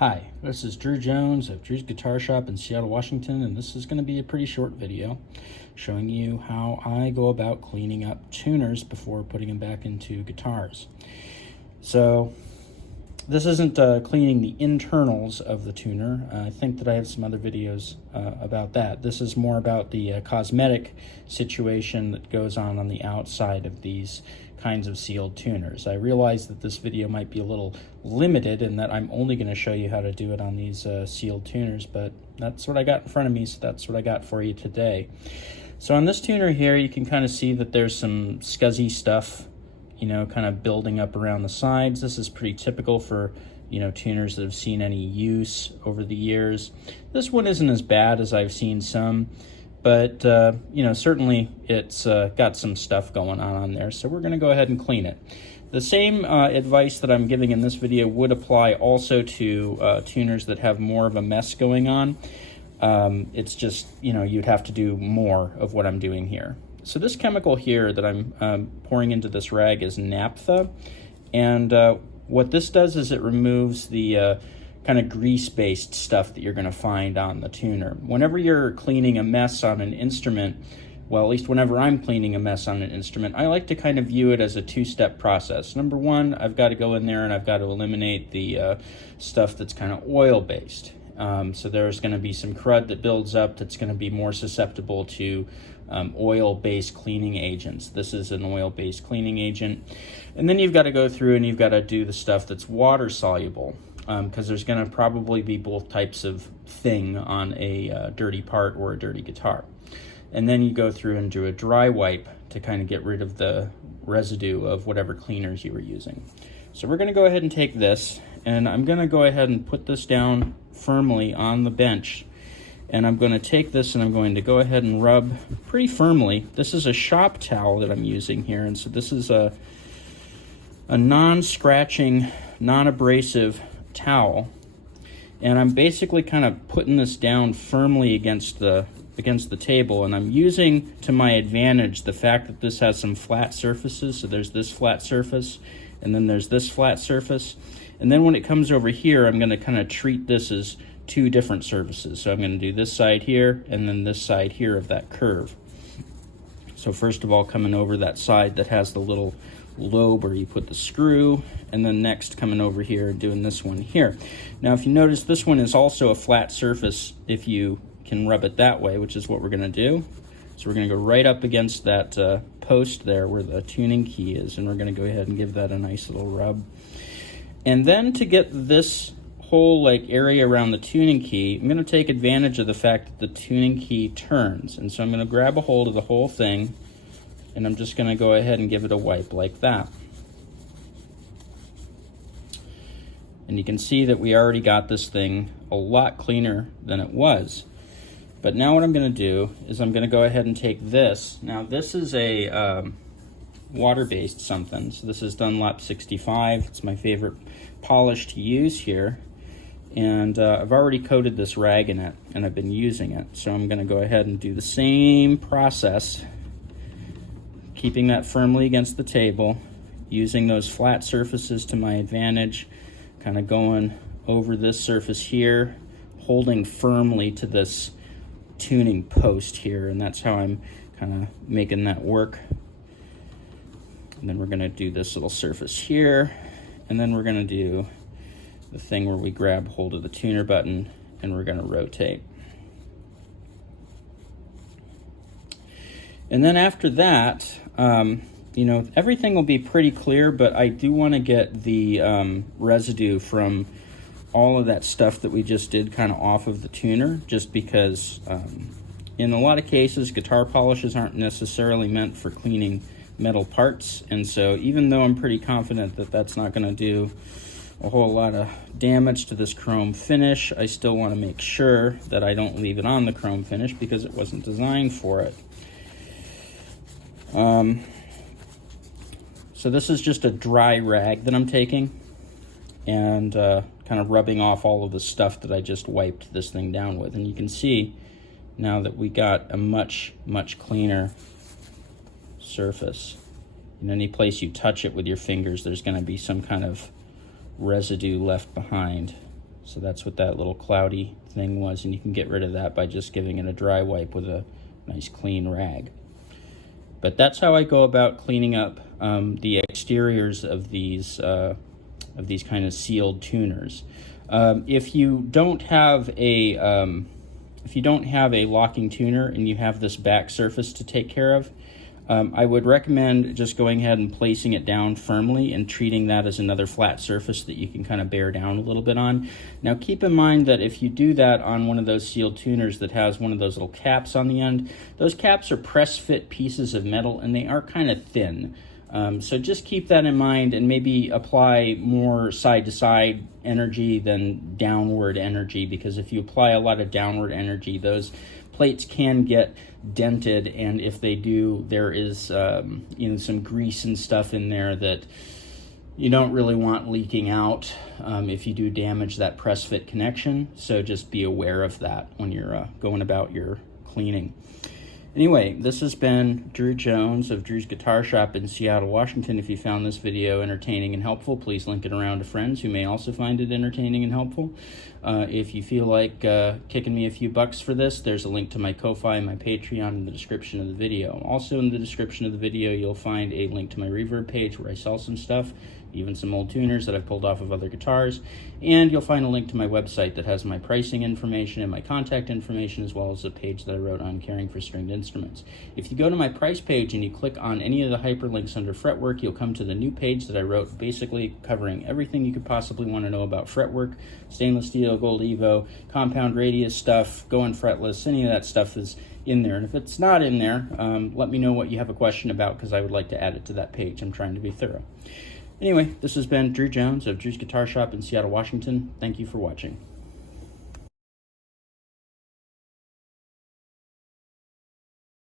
Hi, this is Drew Jones of Drewsguitarshop in Seattle, Washington, and this is going to be a pretty short video showing you how I go about cleaning up tuners before putting them back into guitars. So this isn't cleaning the internals of the tuner. I think that I have some other videos about that. This is more about the cosmetic situation that goes on the outside of these kinds of sealed tuners. I realize that this video might be a little limited in that I'm only going to show you how to do it on these sealed tuners, but that's what I got in front of me, so that's what I got for you today. So on this tuner here, you can kind of see that there's some scuzzy stuff, you know, kind of building up around the sides. This is pretty typical for, you know, tuners that have seen any use over the years. This one isn't as bad as I've seen some, but you know, certainly it's got some stuff going on there, so we're going to go ahead and clean it. The same advice that I'm giving in this video would apply also to tuners that have more of a mess going on. It's just, you know, you'd have to do more of what I'm doing here. So this chemical here that I'm pouring into this rag is naphtha, and what this does is it removes the kind of grease-based stuff that you're going to find on the tuner. Whenever you're cleaning a mess on an instrument, well, at least whenever I'm cleaning a mess on an instrument, I like to kind of view it as a two-step process. Number one, I've got to go in there and I've got to eliminate the stuff that's kind of oil-based. So there's going to be some crud that builds up that's going to be more susceptible to oil-based cleaning agents. This is an oil-based cleaning agent. And then you've got to go through and you've got to do the stuff that's water-soluble, because there's going to probably be both types of thing on a dirty part or a dirty guitar. And then you go through and do a dry wipe to kind of get rid of the residue of whatever cleaners you were using. So we're going to go ahead and take this, and I'm going to go ahead and put this down firmly on the bench. And I'm going to take this and I'm going to go ahead and rub pretty firmly. This is a shop towel that I'm using here, and so this is a non-scratching, non-abrasive towel, and I'm basically kind of putting this down firmly against the table, and I'm using to my advantage the fact that this has some flat surfaces. So there's this flat surface, and then there's this flat surface, and then when it comes over here, I'm going to kind of treat this as two different surfaces. So I'm going to do this side here and then this side here of that curve. So first of all, coming over that side that has the little lobe where you put the screw, and then next coming over here and doing this one here. Now if you notice, this one is also a flat surface if you can rub it that way, which is what we're going to do. So we're going to go right up against that post there where the tuning key is, and we're going to go ahead and give that a nice little rub. And then to get this whole area around the tuning key, I'm going to take advantage of the fact that the tuning key turns, and so I'm going to grab a hold of the whole thing, and I'm just going to go ahead and give it a wipe like that. And you can see that we already got this thing a lot cleaner than it was. But now what I'm going to do is I'm going to go ahead and take this. Now this is a water-based something, so this is Dunlop 65. It's my favorite polish to use here. And I've already coated this rag in it, and I've been using it. So I'm going to go ahead and do the same process, keeping that firmly against the table, using those flat surfaces to my advantage, kind of going over this surface here, holding firmly to this tuning post here, and that's how I'm kind of making that work. And then we're going to do this little surface here, and then we're going to do the thing where we grab hold of the tuner button and we're going to rotate. And then after that, you know, everything will be pretty clear, but I do want to get the residue from all of that stuff that we just did kind of off of the tuner, just because in a lot of cases, guitar polishes aren't necessarily meant for cleaning metal parts. And so even though I'm pretty confident that that's not going to do a whole lot of damage to this chrome finish, I still want to make sure that I don't leave it on the chrome finish because it wasn't designed for it. So this is just a dry rag that I'm taking and kind of rubbing off all of the stuff that I just wiped this thing down with. And you can see now that we got a much, much cleaner surface. In any place you touch it with your fingers, there's going to be some kind of residue left behind. So that's what that little cloudy thing was, and you can get rid of that by just giving it a dry wipe with a nice clean rag. But that's how I go about cleaning up the exteriors of these kind of sealed tuners. If you don't have a locking tuner and you have this back surface to take care of, I would recommend just going ahead and placing it down firmly and treating that as another flat surface that you can kind of bear down a little bit on. Now keep in mind that if you do that on one of those sealed tuners that has one of those little caps on the end, those caps are press fit pieces of metal and they are kind of thin. So just keep that in mind and maybe apply more side-to-side energy than downward energy, because if you apply a lot of downward energy, those plates can get dented, and if they do, there is some grease and stuff in there that you don't really want leaking out if you do damage that press fit connection. So just be aware of that when you're going about your cleaning. Anyway, this has been Drew Jones of Drew's Guitar Shop in Seattle, Washington. If you found this video entertaining and helpful, please link it around to friends who may also find it entertaining and helpful. If you feel like kicking me a few bucks for this, there's a link to my Ko-Fi and my Patreon in the description of the video. Also in the description of the video, you'll find a link to my Reverb page where I sell some stuff, even some old tuners that I've pulled off of other guitars. And you'll find a link to my website that has my pricing information and my contact information, as well as a page that I wrote on caring for stringed instruments. If you go to my price page and you click on any of the hyperlinks under fretwork, you'll come to the new page that I wrote, basically covering everything you could possibly want to know about fretwork, stainless steel, gold Evo, compound radius stuff, going fretless, any of that stuff is in there. And if it's not in there, let me know what you have a question about, because I would like to add it to that page. I'm trying to be thorough. Anyway, this has been Drew Jones of Drew's Guitar Shop in Seattle, Washington. Thank you for watching.